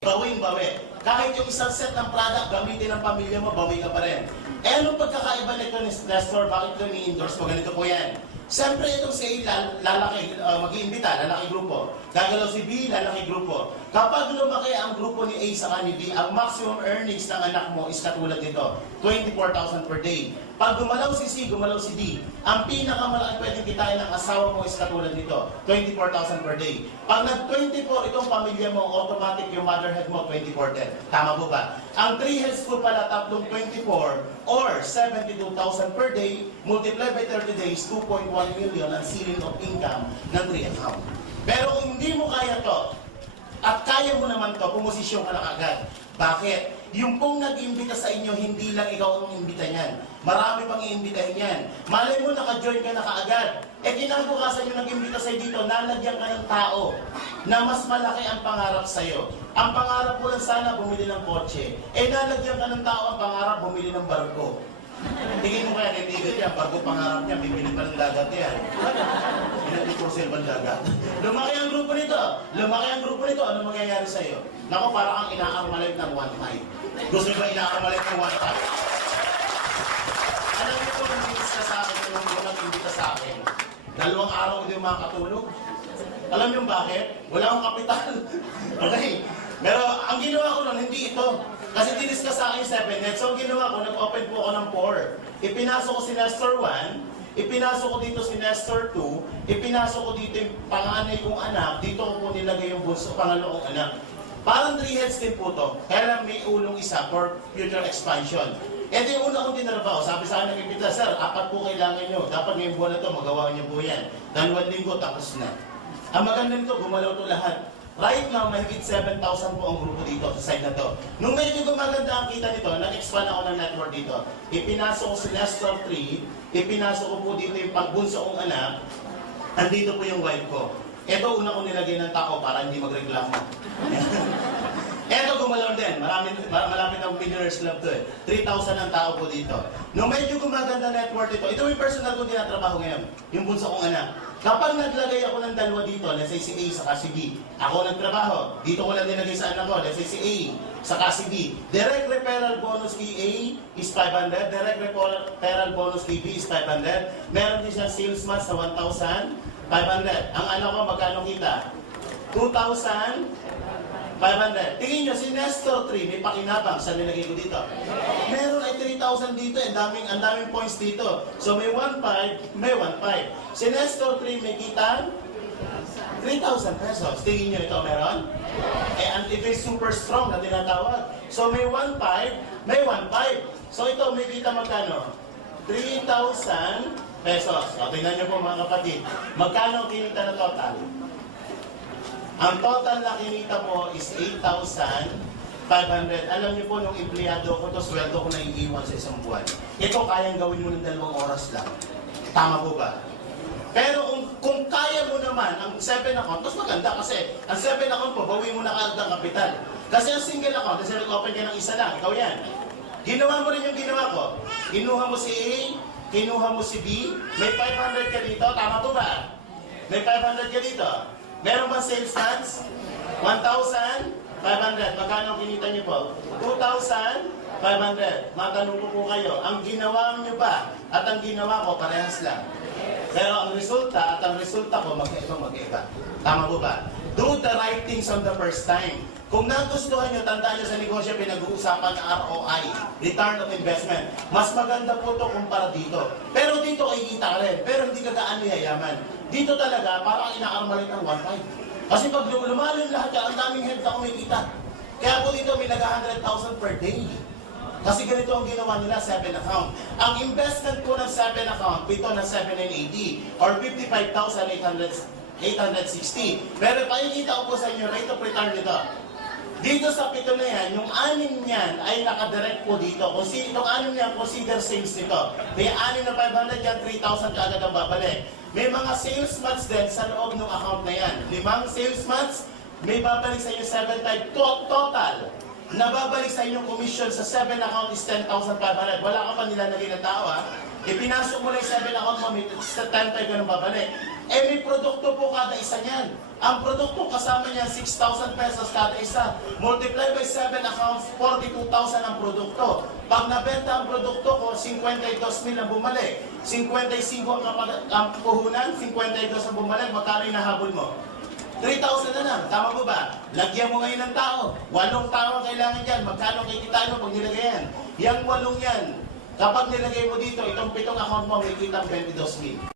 Bawing-bawi. Kahit yung isang set ng product, gamitin ng pamilya mo, bawi ka pa rin. Eh, anong pagkakaiba nito ni Nestor? Bakit ito ni-endorse mo? Ganito po yan. Siyempre, itong si A, lalaki, mag-iimbita, lalaki grupo. Gagalaw si B, lalaki grupo. Kapag lumaki ang grupo ni A sa ni B, ang maximum earnings ng anak mo is katulad nito, 24,000 per day. Pag gumalaw si C, gumalaw si D, ang pinakamalaki pwedeng kitain ng asawa mo is katulad nito, 24,000 per day. Pag nag-24 itong pamilya mo, automatic yung motherhead mo, 24,10. Tama po ba? Ang 3 heads po pala, tatlong 24 or 72,000 per day, multiplied by 30 days, 2.1 million ang ceiling of income ng 3 account. Pero kung hindi mo kaya to, at kaya mo naman to, pumosisyon ka na agad. Bakit? Yung pong nag-imbita sa inyo, hindi lang ikaw ang imbita niyan. Marami pang iimbitahin yan. Malay mo, naka-join ka na kaagad. Eh, kinabukasan yung nag-imbita sa'yo dito, nalagyan ka ng tao na mas malaki ang pangarap sa'yo. Ang pangarap mo lang sana, bumili ng kotse. Eh, nalagyan ka ng tao, ang pangarap, bumili ng barko. Tingin mo kaya, nitigat yan, barko pangarap niya, bibili pa ng dagat yan. Pinag-i-cruiser ba dagat? Lumaki ang grupo nito. Lumaki ang grupo nito, ano mangyayari sa'yo? Naku, parang kang ina-armalite ng 1.5. Gusto mo ba ina-armalite ng 1.5? Alam niyo po, nang-imbita sa akin, yung nag-imbita sa akin, 2 araw hindi yung makakatulog. Alam niyo bakit? Wala akong kapital. Okay? Pero ang ginawa ko nun, hindi ito. Kasi diniscuss sa akin 7 net. So ang ginawa ko, nag-open po ako ng 4. Ipinasok ko si Nestor 1, ipinasok ko dito si Nestor 2, ipinasok ko dito yung panganay kong anak, dito ko po nilagay yung bunso, pangalawang anak. Parang 3 heads din po to. Kaya lang may ulong isa for future expansion. Ito yung una kong tinarabaho. Sabi sa akin nag-imbita, sir, 4 po kailangan nyo. Dapat ngayong buwan na to, magawa nyo po yan. 2 linggo, tapos na. Ang maganda nito, gumalaw to lahat. Right now, mahigit 7,000 po ang grupo dito sa side na to. Nung medyo gumaganda ang kita nito, nag-expand ako ng network dito. Ipinasok ko si Nestor 3, ipinasok ko po dito yung pagbunso kong anak, andito po yung wife ko. Ito, una ko nilagay ng tao para hindi magreklamo. Eto, gumalaw din. Malapit ang Millionaires Club to eh. 3,000 ang tao po dito. Nung medyo gumaganda network ito, ito yung personal kong tinatrabaho ngayon. Yung bunso kong anak. Kapag naglagay ako ng 2 dito, let's say si A saka si B, ako nagtrabaho. Dito ko lang nilagay sa anak ko, let's say si A saka si B. Direct referral bonus kay A is 500. Direct referral bonus kay B is 500. Meron din siyang sales match sa 1,500. Ang anak ko, magkano kita? 2,500. Tingin nyo, si Nestor 3, may pakinabang sa nilagay ko dito. Meron ay 3,000 dito, ang daming points dito. So may 1.5, may 1.5. Si Nestor 3, may kita 3,000 pesos. Tingin nyo ito, meron? Eh, ang ito super strong na tinatawag. So may 1.5, may 1.5. So ito, may kita magkano? 3,000 pesos. O, tingnan nyo po mga kapatid. Magkano kinita na total? Ang total na kinita mo is 8,500. Alam niyo po, nung empleyado ko to, sweldo ko na iiwan sa isang buwan. Ito, kayang gawin mo ng 2 oras lang. Tama po ba? Pero kung kaya mo naman, ang 7 account, mas maganda kasi ang 7 account po, bawi mo na kaagad ang kapital. Kasi ang single account, kasi nag-open ka ng isa lang, ikaw yan. Ginawa mo rin yung ginawa ko. Kinuha mo si A, kinuha mo si B, may 500 ka dito, tama po ba? May 500 ka dito. Meron ba sales tax? 1,500. Magkano kinita niyo po? 2,500. Matanong ko po kayo, ang ginawa niyo ba at ang ginawa ko parehas lang. Pero ang resulta at ang resulta ko magkaiba. Tama po ba? Do the right things on the first time. Kung nagustuhan nyo, tandaan nyo sa negosyo, pinag-uusapan ng ROI, Return of Investment. Mas maganda po ito kumpara dito. Pero dito kikita ka rin. Pero hindi ka gaano yayaman. Dito talaga, parang ina-armalite ng 1.5. Kasi pag lumalim lahat yan, ang daming heads na kumikita. Kaya po dito, may nag-100,000 per day. Kasi ganito ang ginawa nila, 7 account. Ang investment po ng 7 account, pito ng 7,980 or 55,860. Pero pakikita ko po sa inyo, rate of return nito. Dito sa pito na yan, yung 6 niyan ay nakadirect po dito. Kung itong 6 niyan, consider sales nito. May 6 na 500 yan, 3,000 kaagad ang babalik. May mga sales months din sa loob ng account na yan. 5 sales months, may babalik sa inyo 7,500 total. Nababalik sa inyong commission sa 7 account is 10,500. Wala ka pa nilalagay ng tao ha. Ipinasok mo na yung 7 account mo, may 10,500 ka nang babalik. Eh may produkto po kada isa niyan. Ang produkto kasama niya 6,000 pesos kada isa. Multiply by 7 accounts, 42,000 ang produkto. Pag nabenta ang produkto ko, 52,000 ang bumalik. 55 ang puhunan, 52 ang bumalik. Magkano yung nahabol mo? 3,000 na lang. Tama po ba? Lagyan mo ngayon ng tao. 8 tao ang kailangan dyan. Magkano kikitain mo pag nilagay yan? Yang 8 yan. Kapag nilagay mo dito, itong 7 account mo, may kitang 22,000.